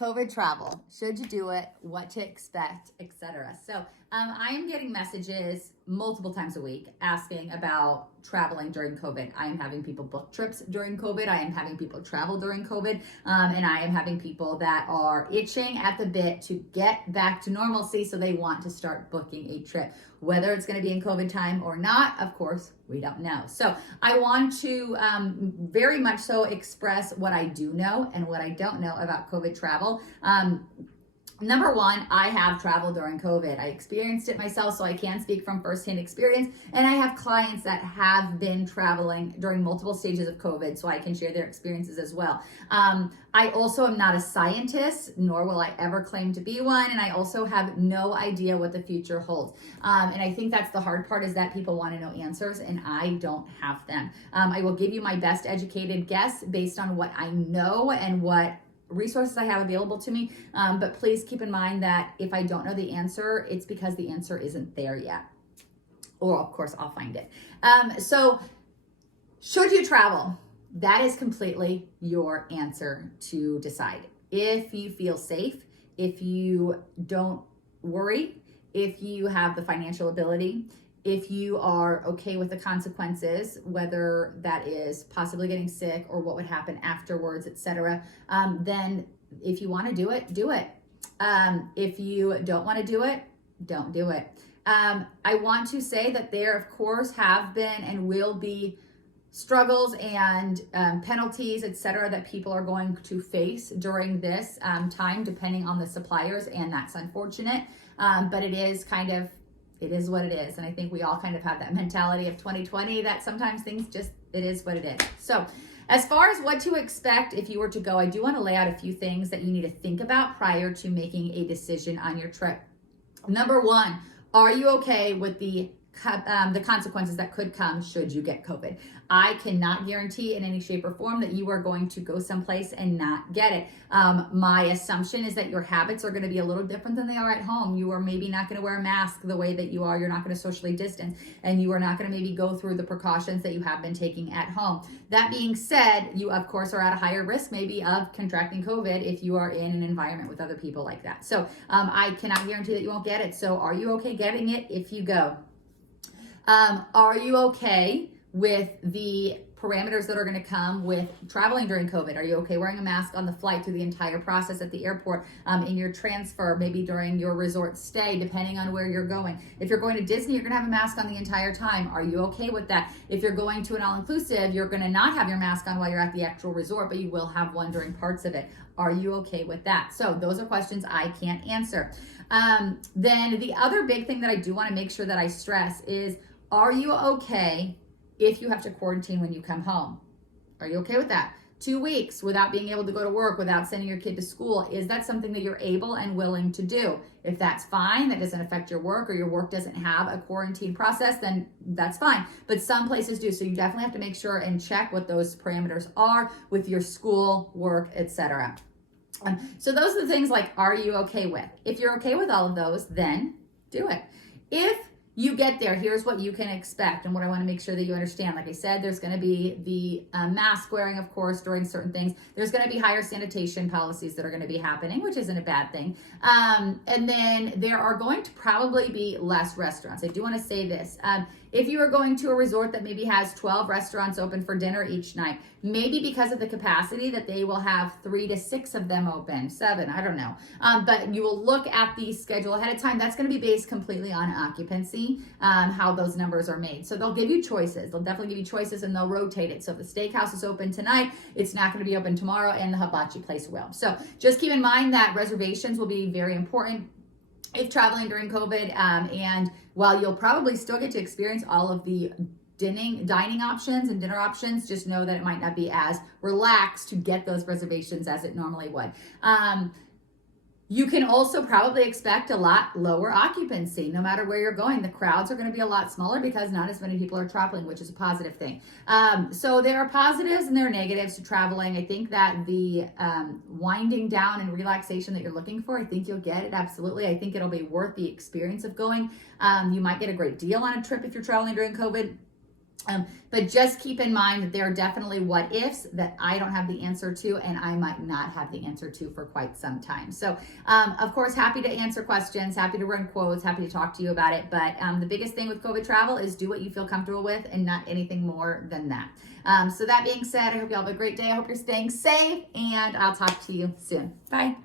COVID travel. Should you do it? What to expect, etc. So I am getting messages multiple times a week asking about traveling during COVID. I am having people book trips during COVID. I am having people travel during COVID. And I am having people that are itching at the bit to get back to normalcy. So they want to start booking a trip. Whether it's going to be in COVID time or not, of course, we don't know. So I want to very much so express what I do know and what I don't know about COVID travel. Number one, I have traveled during COVID. I experienced it myself, so I can speak from firsthand experience. And I have clients that have been traveling during multiple stages of COVID, so I can share their experiences as well. I also am not a scientist, nor will I ever claim to be one. And I also have no idea what the future holds. And I think that's the hard part, is that people want to know answers, and I don't have them. I will give you my best educated guess based on what I know and what resources I have available to me. But please keep in mind that if I don't know the answer, it's because the answer isn't there yet. Or of course I'll find it. So should you travel? That is completely your answer to decide. If you feel safe, if you don't worry, if you have the financial ability, if you are okay with the consequences, whether that is possibly getting sick or what would happen afterwards, etc., then if you want to do it, do it. If you don't want to do it, don't do it. I want to say that there, of course, have been and will be struggles and penalties, etc., that people are going to face during this time, depending on the suppliers, and that's unfortunate. But it is what it is. And I think we all kind of have that mentality of 2020 that sometimes things just, it is what it is. So as far as what to expect if you were to go, I do want to lay out a few things that you need to think about prior to making a decision on your trip. Number one, are you okay with the consequences that could come should you get COVID? I cannot guarantee in any shape or form that you are going to go someplace and not get it. My assumption is that your habits are going to be a little different than they are at home. You are maybe not going to wear a mask the way that you are. You're not going to socially distance, and you are not going to maybe go through the precautions that you have been taking at home. That being said, you of course are at a higher risk maybe of contracting COVID if you are in an environment with other people like that. So I cannot guarantee that you won't get it. So are you okay getting it if you go? Are you okay with the parameters that are going to come with traveling during COVID? Are you okay wearing a mask on the flight through the entire process at the airport, in your transfer, maybe during your resort stay, depending on where you're going? If you're going to Disney, you're going to have a mask on the entire time. Are you okay with that? If you're going to an all-inclusive, you're going to not have your mask on while you're at the actual resort, but you will have one during parts of it. Are you okay with that? So those are questions I can't answer. Then the other big thing that I do want to make sure that I stress is, are you okay if you have to quarantine when you come home? Are you okay with that? 2 weeks without being able to go to work, without sending your kid to school. Is that something that you're able and willing to do? If that's fine, that doesn't affect your work, or your work doesn't have a quarantine process, then that's fine. But some places do. So you definitely have to make sure and check what those parameters are with your school, work, etc. So those are the things like, are you okay with? If you're okay with all of those, then do it. If you get there, here's what you can expect and what I want to make sure that you understand. Like I said, there's going to be the mask wearing, of course, during certain things. There's going to be higher sanitation policies that are going to be happening, which isn't a bad thing. And then there are going to probably be less restaurants. I do want to say this. If you are going to a resort that maybe has 12 restaurants open for dinner each night, maybe because of the capacity that they will have 3 to 6 of them open, 7, I don't know. But you will look at the schedule ahead of time. That's going to be based completely on occupancy, how those numbers are made. So they'll give you choices. They'll definitely give you choices, and they'll rotate it. So if the steakhouse is open tonight, it's not going to be open tomorrow, and the hibachi place will. So just keep in mind that reservations will be very important if traveling during COVID, and while you'll probably still get to experience all of the dining options and dinner options, just know that it might not be as relaxed to get those reservations as it normally would. You can also probably expect a lot lower occupancy no matter where you're going. The crowds are going to be a lot smaller because not as many people are traveling, which is a positive thing. So there are positives and there are negatives to traveling. I think that the winding down and relaxation that you're looking for, I think you'll get it. Absolutely. I think it'll be worth the experience of going. You might get a great deal on a trip if you're traveling during COVID. But just keep in mind that there are definitely what ifs that I don't have the answer to, and I might not have the answer to for quite some time. So, of course, happy to answer questions, happy to run quotes, happy to talk to you about it. But the biggest thing with COVID travel is do what you feel comfortable with and not anything more than that. So that being said, I hope you all have a great day. I hope you're staying safe, and I'll talk to you soon. Bye.